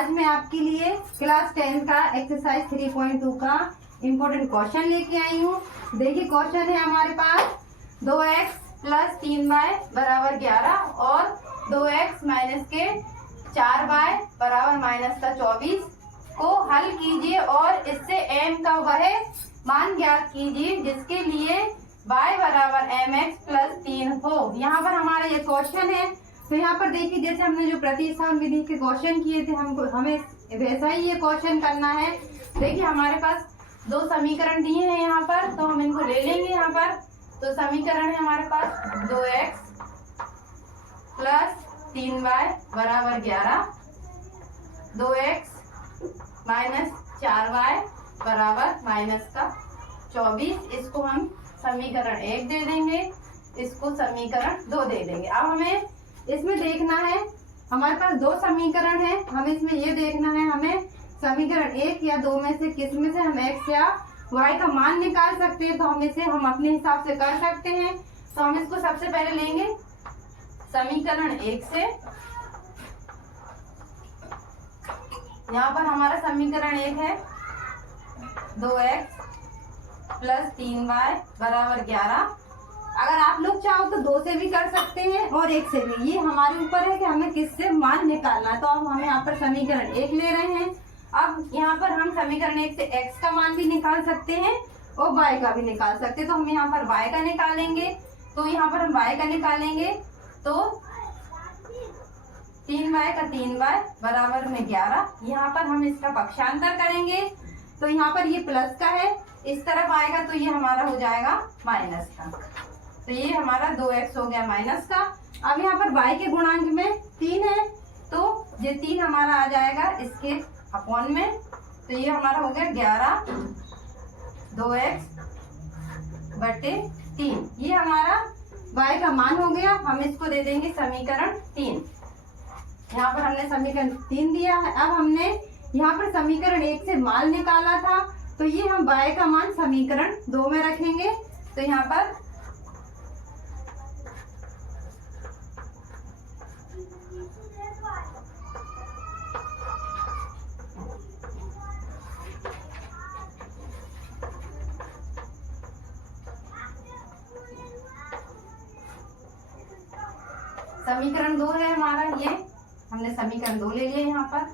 आज मैं आपके लिए क्लास 10 का एक्सरसाइज 3.2 का इम्पोर्टेंट क्वेश्चन लेके आई हूँ। देखिए क्वेश्चन है हमारे पास 2x प्लस 3y बराबर 11 और 2x माइनस के 4y बराबर माइनस का 24 को हल कीजिए और इससे m का वह मान ज्ञात कीजिए जिसके लिए y बराबर mx प्लस 3 हो। यहाँ पर हमारा ये क्वेश्चन है। तो यहाँ पर देखिए जैसे हमने जो प्रतिस्थापन विधि के क्वेश्चन किए थे हमें वैसा ही ये क्वेश्चन करना है। देखिए हमारे पास दो समीकरण दिए हैं यहाँ पर, तो हम इनको ले लेंगे। यहाँ पर तो समीकरण है हमारे पास 2x प्लस 3y बराबर 11, 2x माइनस 4y बराबर माइनस का 24। इसको हम समीकरण 1 दे देंगे, इसको समीकरण 2 दे देंगे। अब हमें इसमें देखना है, हमारे पास दो समीकरण है, हमें इसमें ये देखना है हमें समीकरण 1 या 2 में से किस में से हम x या y का मान निकाल सकते हैं। तो हम इसे अपने हिसाब से कर सकते हैं। तो हम इसको सबसे पहले लेंगे समीकरण 1 से। यहाँ पर हमारा समीकरण 1 है 2x प्लस 3y बराबर 11। अगर आप लोग चाहो तो 2 से भी कर सकते हैं और 1 से भी, ये हमारे ऊपर है कि हमें किससे मान निकालना है। तो अब हम यहाँ पर समीकरण 1 ले रहे हैं। अब यहाँ पर हम समीकरण 1 से x का मान भी निकाल सकते हैं और y का भी निकाल सकते हैं। तो हम यहाँ पर y का निकालेंगे। तो यहाँ पर हम y का निकालेंगे तो 3y का 3y बराबर में 11। यहाँ पर हम इसका पक्षांतर करेंगे तो यहाँ पर ये प्लस का है, इस तरफ आएगा तो ये हमारा हो जाएगा माइनस का। तो ये हमारा 2x हो गया माइनस का। अब यहाँ पर y के गुणांक में 3 है तो ये 3 हमारा आ जाएगा इसके अपॉन में। तो ये हमारा हो गया 11 2x बटे 3। ये हमारा y का मान हो गया। हम इसको दे देंगे समीकरण 3। यहाँ पर हमने समीकरण 3 दिया है। अब हमने यहाँ पर समीकरण 1 से मान निकाला था तो ये हम y का मान समीकरण 2 में रखेंगे। तो यहाँ पर समीकरण 2 है हमारा, ये हमने समीकरण 2 ले लिया। यहाँ पर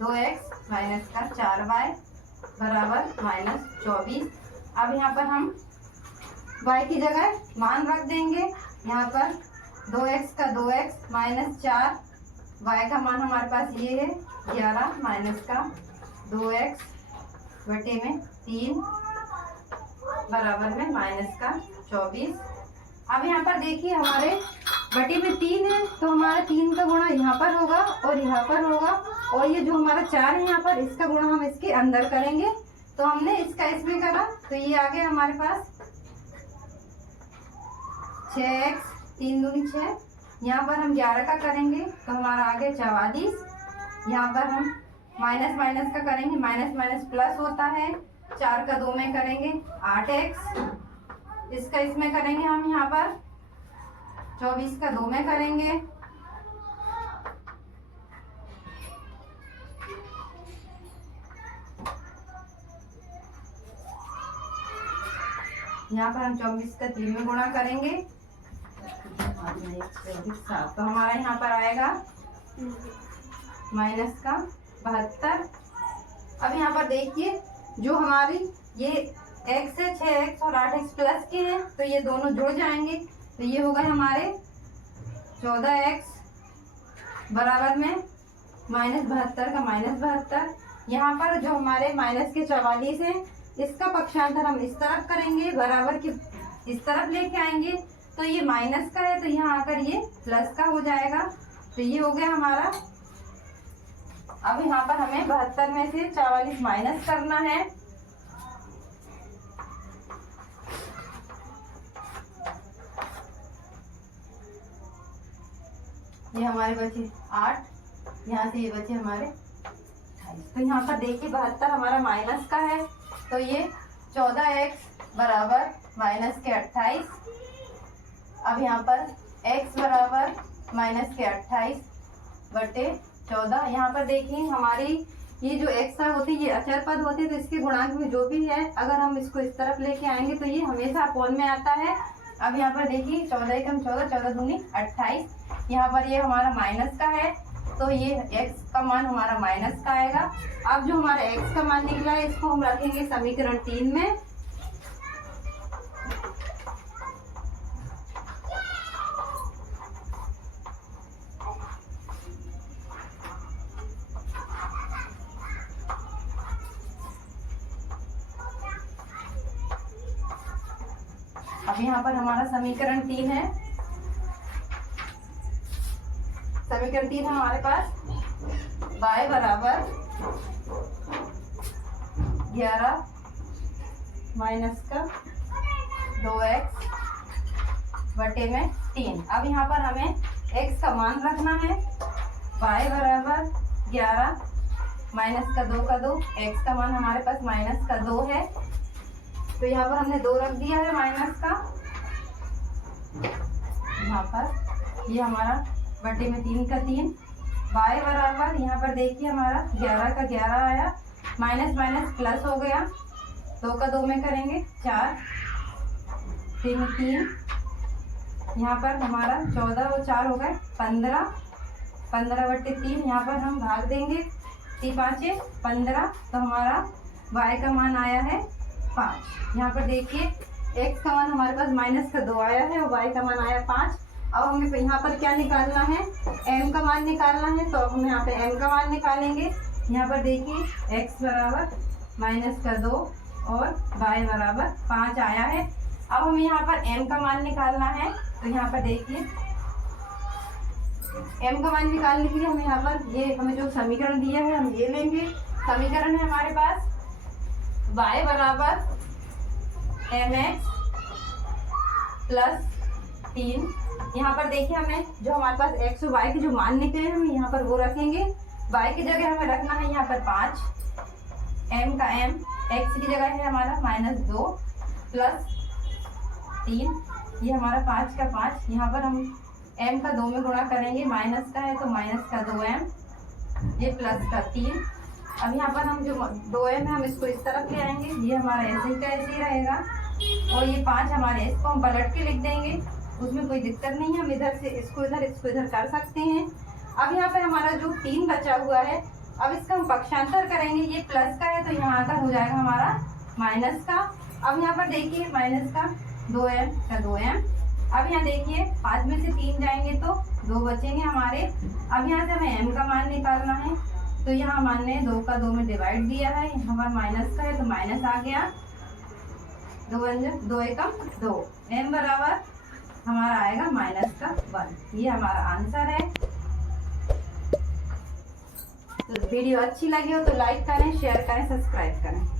2x माइनस का 4y बराबर माइनस 24। अब यहाँ पर हम y की जगह मान रख देंगे। यहाँ पर 2x का 2x माइनस 4, y का मान हमारे पास ये है 11 माइनस का 2x बटे में 3 बराबर में माइनस का 24। अब यहाँ पर देखिए हमारे बटे में 3 है तो हमारा 3 का गुणा यहाँ पर होगा और यहाँ पर होगा, और ये जो हमारा 4 है यहाँ पर इसका गुणा हम इसके अंदर करेंगे। तो हमने इसका इसमें करा तो ये आ गया हमारे पास 6x 3 दूनी 6। यहाँ पर हम 11 का करेंगे तो हमारा आ गया 44। यहाँ पर हम माइनस माइनस का करेंगे, माइनस माइनस प्लस होता है। 4 का 2 में करेंगे 8x, इसका इसमें करेंगे हम यहाँ पर 24 का 2 में करेंगे। यहाँ पर हम 24 का 3 में गुणा करेंगे। तो हमारा यहाँ पर आएगा माइनस का 72। अब यहाँ पर देखिए जो हमारी ये x है 6x और 8x प्लस के हैं तो ये दोनों जुड़ जाएंगे। तो ये होगा हमारे 14x बराबर में माइनस 72 का माइनस 72। यहाँ पर जो हमारे माइनस के 44 है इसका पक्षांतर हम इस तरफ करेंगे, बराबर के इस तरफ लेके आएंगे। तो ये माइनस का है तो यहाँ आकर ये प्लस का हो जाएगा। तो ये हो गया हमारा। अब यहाँ पर हमें 72 में से 44 माइनस करना है। ये हमारे बचे 8, यहाँ से ये बचे हमारे 28। तो यहाँ पर देखिए 72 हमारा माइनस का है तो ये 14x बराबर माइनस के 28। अब यहाँ पर x बराबर माइनस के 28 बटे 14। यहाँ पर देखिए हमारी ये जो x होती है ये अचर पद होते हैं, तो इसके गुणांक में जो भी है अगर हम इसको इस तरफ लेके आएंगे तो ये हमेशा अपोन में आता है। अब यहाँ पर देखिए 14 एकम 14, 14 दूनी 28। यहाँ पर ये हमारा माइनस का है तो ये x का मान हमारा माइनस का आएगा। अब जो हमारा x का मान निकला है इसको हम रखेंगे समीकरण 3 में। अब यहाँ पर हमारा समीकरण 3 है। समीकरण 3 है हमारे पास y बराबर 11 माइनस का 2x बटे में 3। अब यहाँ पर हमें x का मान रखना है। y बराबर 11 माइनस का 2 x का मान हमारे पास माइनस का 2 है, तो यहाँ पर हमने 2 रख दिया है माइनस का। यहाँ पर ये हमारा बटे में 3 का 3। y बराबर यहाँ पर देखिए हमारा 11 का 11 आया, माइनस माइनस प्लस हो गया, 2 का 2 में करेंगे 4, 3 3। यहाँ पर हमारा 14 और 4 हो गए 15, 15 बटे 3। यहाँ पर हम भाग देंगे 3 5 15, तो हमारा y का मान आया है 5। यहाँ पर देखिए x का मान हमारे पास माइनस का 2 आया है और y का मान आया 5। अब हमें यहाँ पर क्या निकालना है, m का मान निकालना है, तो अब हम यहाँ पे m का मान निकालेंगे। यहाँ पर देखिए x बराबर माइनस का 2 और y बराबर 5 आया है। अब हमें यहाँ पर m का मान निकालना है, तो यहाँ पर देखिए m का मान निकालने के लिए हमें यहाँ पर ये हमें जो समीकरण दिया है हम ये लेंगे। समीकरण है हमारे पास y बराबर mx प्लस 3। यहाँ पर देखिए हमें जो हमारे पास x और y के जो मान निकले हैं हम यहाँ पर वो रखेंगे। y की जगह हमें रखना है यहाँ पर 5, m का m, x की जगह है हमारा -2 प्लस 3, ये हमारा 5 का 5। यहाँ पर हम m का 2 में गुणा करेंगे, माइनस का है तो माइनस का 2m, ये प्लस का 3। अब यहाँ पर हम जो 2m है हम इसको इस तरफ ले आएंगे, ये हमारा ऐसे ही का ऐसे ही रहेगा, और ये 5 हमारे इसको हम पलट के लिख देंगे, उसमें कोई दिक्कत नहीं है, हम इधर से इसको इधर कर सकते हैं। अब यहाँ पे हमारा जो 3 बचा हुआ है, अब इसका हम पक्षांतर करेंगे, ये प्लस का है तो यहाँ आकर हो जाएगा हमारा माइनस का। अब यहाँ पर देखिए माइनस का 2m का 2m। अब यहाँ देखिए 5 में से 3 जाएंगे तो 2 बचेंगे हमारे। अब यहाँ से हमें m का मान निकालना है, तो यहाँ मान ने 2 का 2 में डिवाइड दिया है, यहाँ पर माइनस का है तो माइनस आ गया, 2 एकम 2, m बराबर हमारा आएगा माइनस का 1। ये हमारा आंसर है। तो वीडियो अच्छी लगी हो तो लाइक करें, शेयर करें, सब्सक्राइब करें।